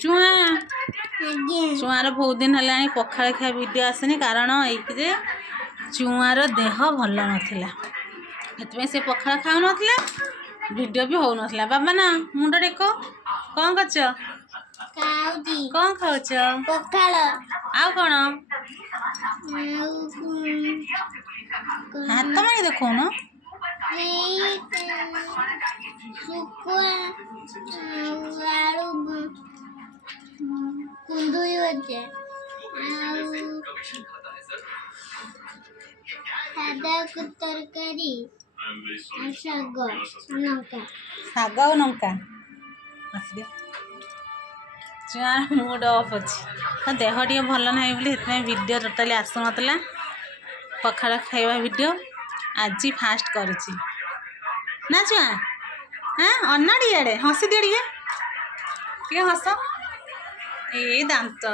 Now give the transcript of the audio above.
चुआ चुआर बहुत दिन है पखाड़ खिया वीडियो आसनी कारण ये चुआर देह भल नाला से पखाड़ खाऊ ना वीडियो भी हो ना बाबा ना मुंड टेक कौन कर कौन खाऊच आउ कौन हाथ मारी देखौन तरकारी शाग और लंका चुआर मुड अफ अच्छी देह टे भल ना वीडियो टोटाली आसु ना पखाड़ खाଇବା वीडियो आज फास्ट करुच्ची ना चुआ हाँ अन्ना टे हसी दिए टे हस ए दांत